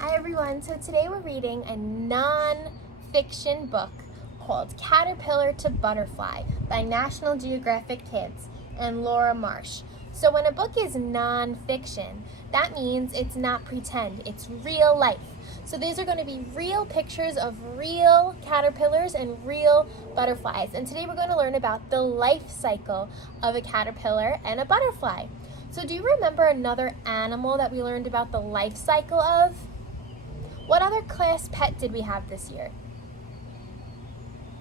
Hi everyone, so today we're reading a non-fiction book called Caterpillar to Butterfly by National Geographic Kids and Laura Marsh. So when a book is non-fiction, that means it's not pretend, it's real life. So these are going to be real pictures of real caterpillars and real butterflies. And today we're going to learn about the life cycle of a caterpillar and a butterfly. So do you remember another animal that we learned about the life cycle of? What other class pet did we have this year?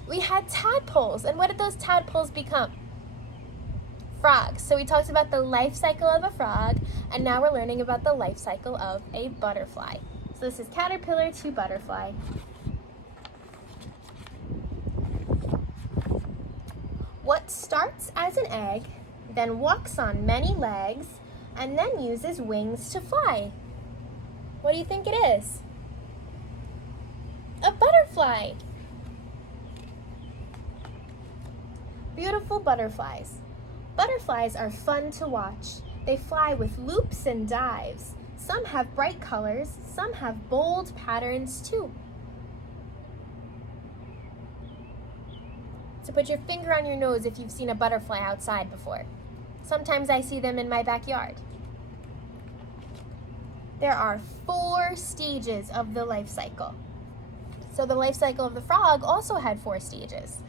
We had tadpoles. And what did those tadpoles become? Frogs. So we talked about the life cycle of a frog, and now we're learning about the life cycle of a butterfly. So this is Caterpillar to Butterfly. What starts as an egg, then walks on many legs, and then uses wings to fly? What do you think it is? A butterfly. Beautiful butterflies. Butterflies are fun to watch. They fly with loops and dives. Some have bright colors, some have bold patterns too. So put your finger on your nose if you've seen a butterfly outside before. Sometimes I see them in my backyard. There are 4 stages of the life cycle. So the life cycle of the frog also had 4 stages.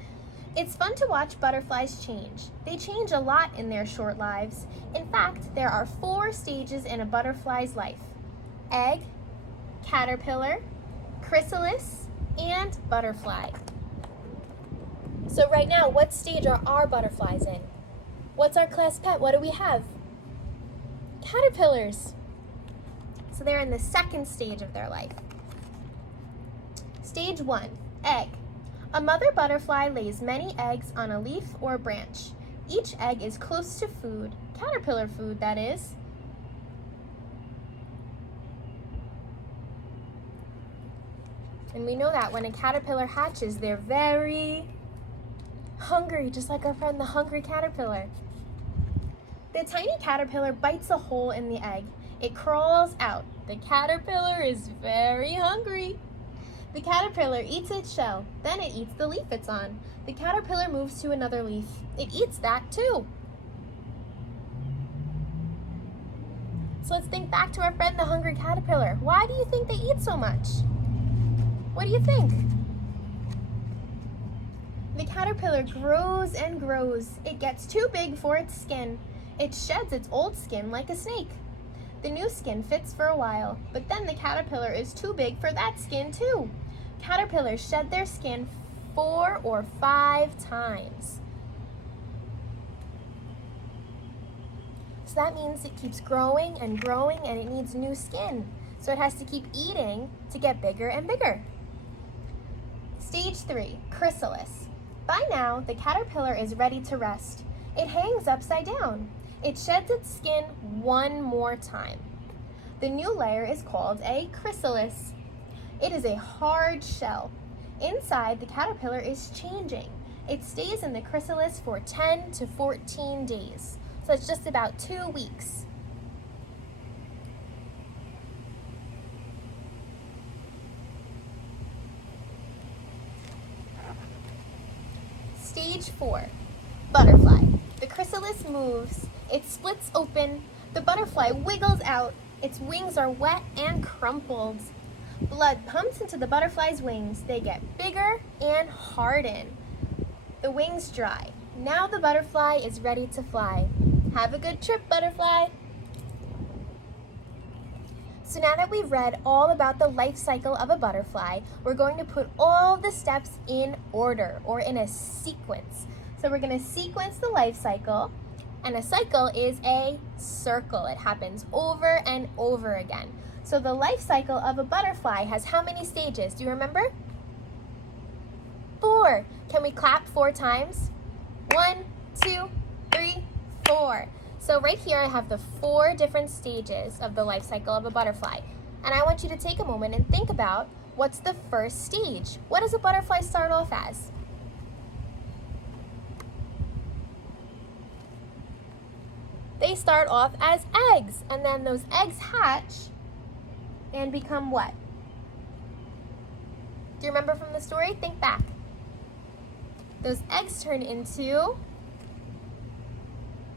It's fun to watch butterflies change. They change a lot in their short lives. In fact, there are 4 stages in a butterfly's life: egg, caterpillar, chrysalis, and butterfly. So right now, what stage are our butterflies in? What's our class pet? What do we have? Caterpillars. So they're in the 2nd stage of their life. Stage 1, egg. A mother butterfly lays many eggs on a leaf or branch. Each egg is close to food, caterpillar food that is. And we know that when a caterpillar hatches, they're very hungry, just like our friend the hungry caterpillar. The tiny caterpillar bites a hole in the egg. It crawls out. The caterpillar is very hungry. The caterpillar eats its shell, then it eats the leaf it's on. The caterpillar moves to another leaf. It eats that too. So let's think back to our friend the hungry caterpillar. Why do you think they eat so much? What do you think? The caterpillar grows and grows. It gets too big for its skin. It sheds its old skin like a snake. The new skin fits for a while, but then the caterpillar is too big for that skin too. Caterpillars shed their skin 4 or 5 times. So that means it keeps growing and growing and it needs new skin. So it has to keep eating to get bigger and bigger. Stage 3, chrysalis. By now, the caterpillar is ready to rest. It hangs upside down. It sheds its skin one more time. The new layer is called a chrysalis. It is a hard shell. Inside, the caterpillar is changing. It stays in the chrysalis for 10 to 14 days. So it's just about 2 weeks. Stage 4, butterfly. The chrysalis moves. It splits open. The butterfly wiggles out. Its wings are wet and crumpled. Blood pumps into the butterfly's wings. They get bigger and harden. The wings dry. Now the butterfly is ready to fly. Have a good trip, butterfly. So now that we've read all about the life cycle of a butterfly, we're going to put all the steps in order or in a sequence. So we're going to sequence the life cycle. And a cycle is a circle. It happens over and over again. So the life cycle of a butterfly has how many stages? Do you remember? 4. Can we clap 4 times? 1, 2, 3, 4. So right here I have the 4 different stages of the life cycle of a butterfly. And I want you to take a moment and think about what's the first stage. What does a butterfly start off as? They start off as eggs, and then those eggs hatch and become what? Do you remember from the story? Think back. Those eggs turn into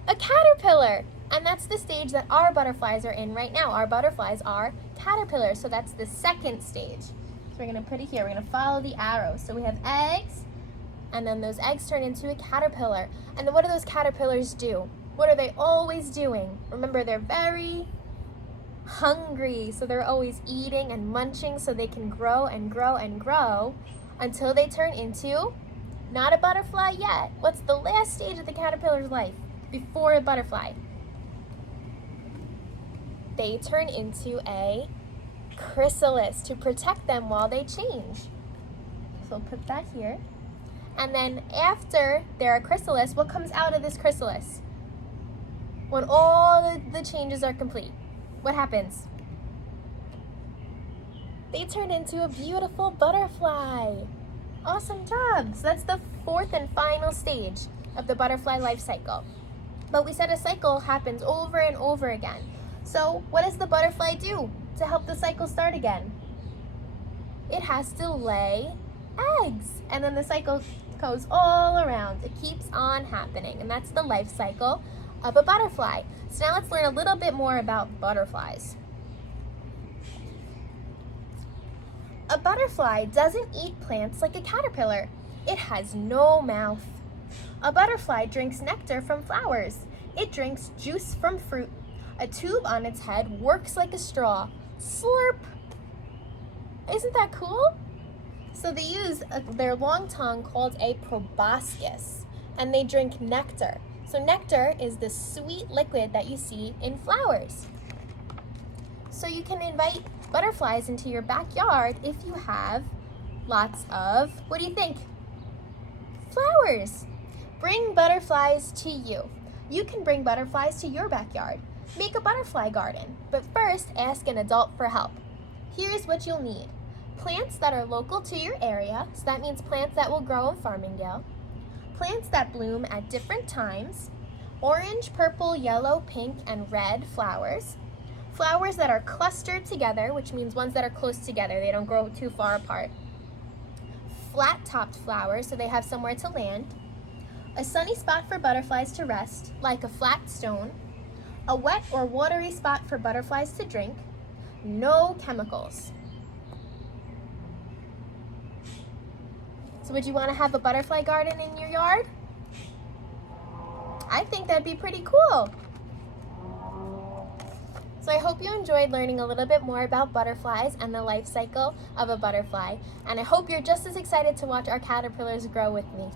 a caterpillar. And that's the stage that our butterflies are in right now. Our butterflies are caterpillars, so that's the second stage. So we're gonna put it here, we're gonna follow the arrow. So we have eggs, and then those eggs turn into a caterpillar. And then what do those caterpillars do? What are they always doing? Remember, they're very hungry, so they're always eating and munching so they can grow and grow and grow until they turn into, not a butterfly yet. What's the last stage of the caterpillar's life before a butterfly? They turn into a chrysalis to protect them while they change. So we'll put that here. And then after they're a chrysalis, what comes out of this chrysalis? When all the changes are complete, what happens? They turn into a beautiful butterfly. Awesome job. So that's the fourth and final stage of the butterfly life cycle. But we said a cycle happens over and over again. So what does the butterfly do to help the cycle start again? It has to lay eggs, and then the cycle goes all around. It keeps on happening, and that's the life cycle of a butterfly. So now let's learn a little bit more about butterflies. A butterfly doesn't eat plants like a caterpillar. It has no mouth. A butterfly drinks nectar from flowers. It drinks juice from fruit. A tube on its head works like a straw. Slurp! Isn't that cool? So they use their long tongue called a proboscis, and they drink nectar. So nectar is the sweet liquid that you see in flowers. So you can invite butterflies into your backyard if you have lots of, what do you think? Flowers. Bring butterflies to you. You can bring butterflies to your backyard. Make a butterfly garden, but first ask an adult for help. Here's what you'll need. Plants that are local to your area, so that means plants that will grow in Farmingdale. Plants that bloom at different times. Orange, purple, yellow, pink, and red flowers. Flowers that are clustered together, which means ones that are close together. They don't grow too far apart. Flat-topped flowers, so they have somewhere to land. A sunny spot for butterflies to rest, like a flat stone. A wet or watery spot for butterflies to drink. No chemicals. So would you want to have a butterfly garden in your yard? I think that'd be pretty cool. So I hope you enjoyed learning a little bit more about butterflies and the life cycle of a butterfly. And I hope you're just as excited to watch our caterpillars grow with me.